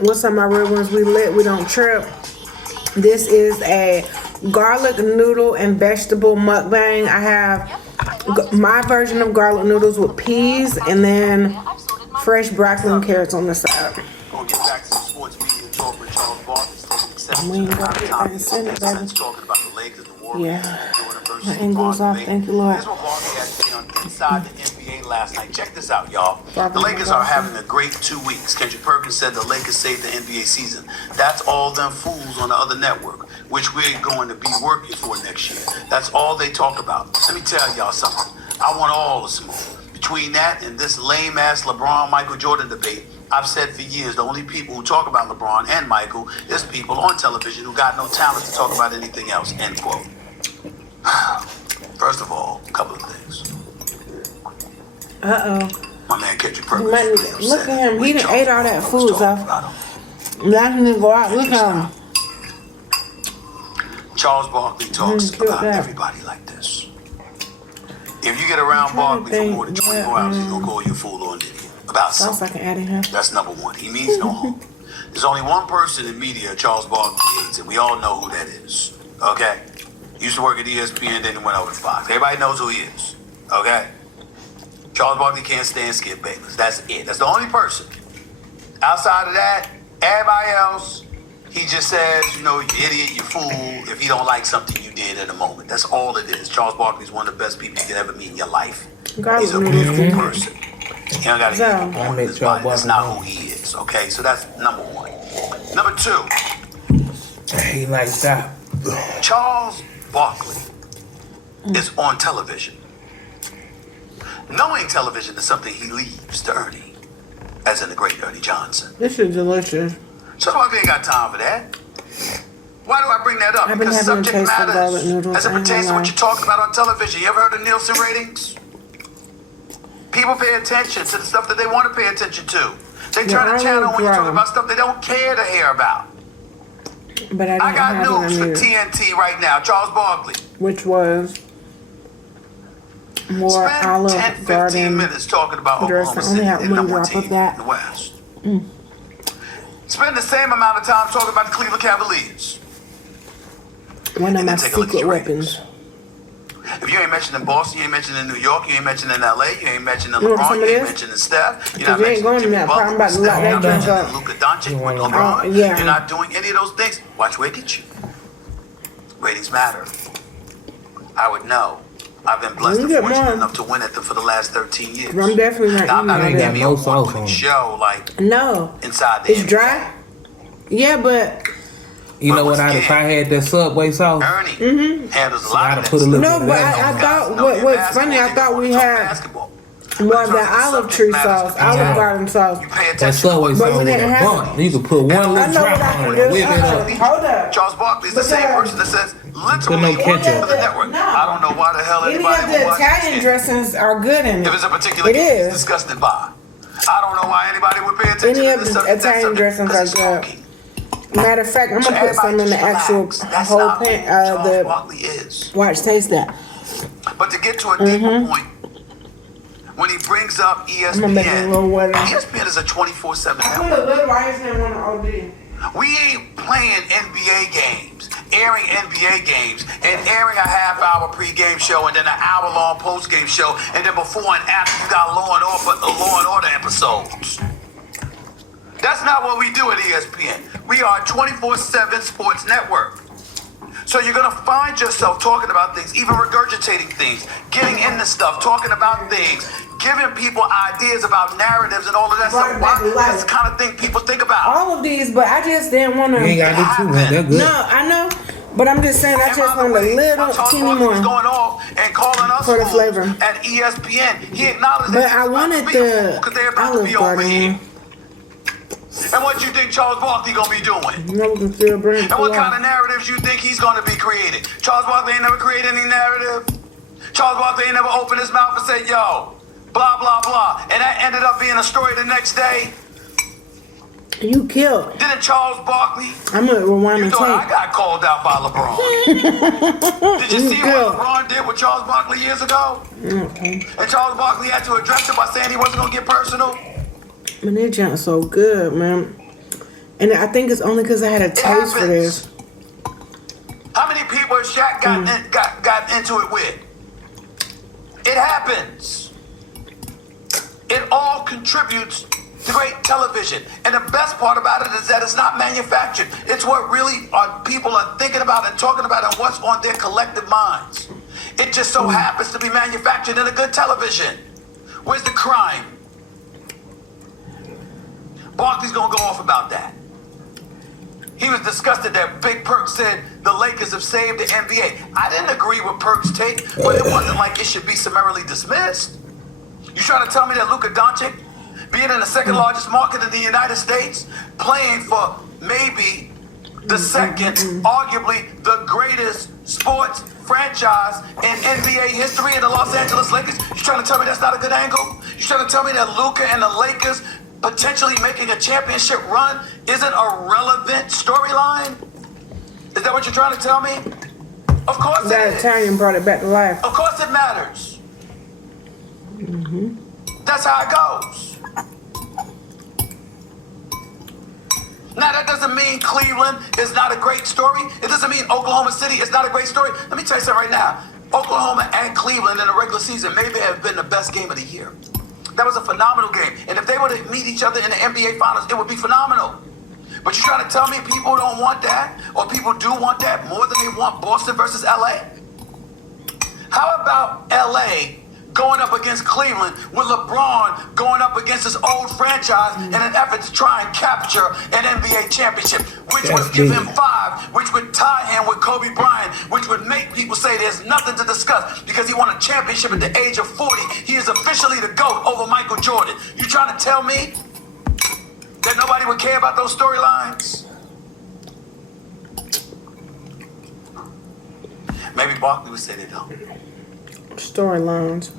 What's up, my real ones? We lit, we don't trip. This is a garlic noodle and vegetable mukbang. I have my version of garlic noodles with peas and then fresh broccoli and carrots on the side. Gonna get back to the sports media talk with Charles Barkley. We ain't got to get back and send it, baby. Talking about the Lakers, the Warriors, Yeah. My angle's off, thank you, Lord. Here's what Barkley had to say on Inside the NBA last night. Check this out, y'all. The Lakers are having a great 2 weeks. Kendrick Perkins said the Lakers saved the NBA season. That's all them fools on the other network, which we're going to be working for next year. That's all they talk about. Let me tell y'all something. I want all the smoke. Between that and this lame-ass LeBron-Michael Jordan debate, I've said for years, the only people who talk about LeBron and Michael is people on television who got no talent to talk about anything else, end quote. First of all, a couple of things. My man Kendrick Perkins. Look at him. He done ate all that food, so now he need to go out. Look at him. Charles Barkley talks about everybody like this. If you get around Barkley for more than 24 hours, he's going to call you a fool or an idiot about something. That's number one. He means no harm. There's only one person in media Charles Barkley hates, and we all know who that is. Okay? He used to work at ESPN, then he went over to Fox. Everybody knows who he is. Okay? Charles Barkley can't stand Skip Bayless. That's it. That's the only person. Outside of that, everybody else, he just says, you know, you idiot, you fool, if he don't like something you did in a moment. That's all it is. Charles Barkley's one of the best people you can ever meet in your life. He's a beautiful person. You don't got to get on his body. That's not who he is, okay? So that's number one. Number two. He like that. Charles Barkley is on television. Knowing television is something he leaves to Ernie, as in the great Ernie Johnson. This is delicious. Charles Barkley ain't got time for that. Why do I bring that up? I've been Because having a subject taste for garlic matters noodles. as it pertains to what you're talking about on television. You ever heard of Nielsen ratings? People pay attention to the stuff that they want to pay attention to. They turn the channel when you're talking about stuff they don't care to hear about. But I got news for TNT right now. Charles Barkley. Which was more Spend Olive 10, Garden 15 minutes talking about Oklahoma City, the number one team in the West. Spend the same amount of time talking about the Cleveland Cavaliers. One of my secret weapons. If you ain't mentioning Boston, you ain't mentioning New York, you ain't mentioning LA, you ain't mentioning LeBron, you ain't mentioning Steph, you're not mentioning Jimmy Butler, Luka Doncic with LeBron. You're not doing any of those things. Watch where it gets you. Ratings matter. I would know. I've been blessed and fortunate enough to win at them for the last 13 years. I'm definitely not. I'm not gonna give me a one-quick show like inside the It's dry. Yeah, but you know what? If I had that Subway sauce, Ernie handles a lot of that. No, but I thought what's funny. I thought we had more of that olive tree sauce, Olive Garden sauce. That Subway sauce with a bun. You can put one little drop on it, whip it up. Hold up. Charles Barkley's the same person that says literally for the network. I don't know why the hell anybody Any of the Italian dressings are good in it. If it's a particular case, it's disgusted by. I don't know why anybody would pay attention Any to of the Italian dressings are good. Matter of fact, I'm gonna put some in the actual whole pan. Watch, taste that. But to get to a deeper point, when he brings up ESPN, ESPN is a 24/7 network. I put a little ice in one OD. We ain't playing NBA games, airing NBA games, and airing a half-hour pre-game show, and then an hour-long post-game show, and then before and after you got Law and Order episodes. That's not what we do at ESPN. We are a 24/7 sports network. So you're going to find yourself talking about things, even regurgitating things, getting into stuff, talking about things, giving people ideas about narratives and all of that stuff. That's the kind of thing people think about. All of these, but I just didn't want to. You ain't got to do too much. They're good. No, I know. But I'm just saying, I just want a little teeny more going off and calling us for the flavor. At ESPN, he acknowledged but I wanted the Olive Garden. And what you think Charles Barkley gonna be doing? And what kind of narratives you think he's gonna be creating? Charles Barkley ain't never created any narrative. Charles Barkley ain't never opened his mouth and said, yo, blah, blah, blah. And that ended up being a story the next day. You killed. Didn't Charles Barkley? I'm gonna rewind and tape. I got called out by LeBron. Did you see what LeBron did with Charles Barkley years ago? Okay. And Charles Barkley had to address it by saying he wasn't gonna get personal. Man, that junk so good, man. And I think it's only because I had a taste for this. How many people has Shaq got into it with? It happens. It all contributes to great television. And the best part about it is that it's not manufactured. It's what really people are thinking about and talking about and what's on their collective minds. It just so happens to be manufactured in a good television. Where's the crime? Barkley's gonna go off about that. He was disgusted that Big Perk said the Lakers have saved the NBA. I didn't agree with Perk's take, but it wasn't like it should be summarily dismissed. You trying to tell me that Luka Doncic, being in the second largest market in the United States, playing for maybe the second, arguably the greatest sports franchise in NBA history in the Los Angeles Lakers, you trying to tell me that's not a good angle? You trying to tell me that Luka and the Lakers potentially making a championship run isn't a relevant storyline? Is that what you're trying to tell me? Of course it is. That Italian brought it back to life. Of course it matters. That's how it goes. Now that doesn't mean Cleveland is not a great story. It doesn't mean Oklahoma City is not a great story. Let me tell you something right now. Oklahoma and Cleveland in the regular season maybe have been the best game of the year. That was a phenomenal game. And if they were to meet each other in the NBA Finals, it would be phenomenal. But you're trying to tell me people don't want that, or people do want that more than they want Boston versus LA? How about LA going up against Cleveland with LeBron going up against his old franchise in an effort to try and capture an NBA championship, which would give him 5, which would tie him with Kobe Bryant, which would make people say there's nothing to discuss because he won a championship at the age of 40. He is officially the GOAT over Michael Jordan. You trying to tell me that nobody would care about those storylines? Maybe Barkley would say they don't. Storylines.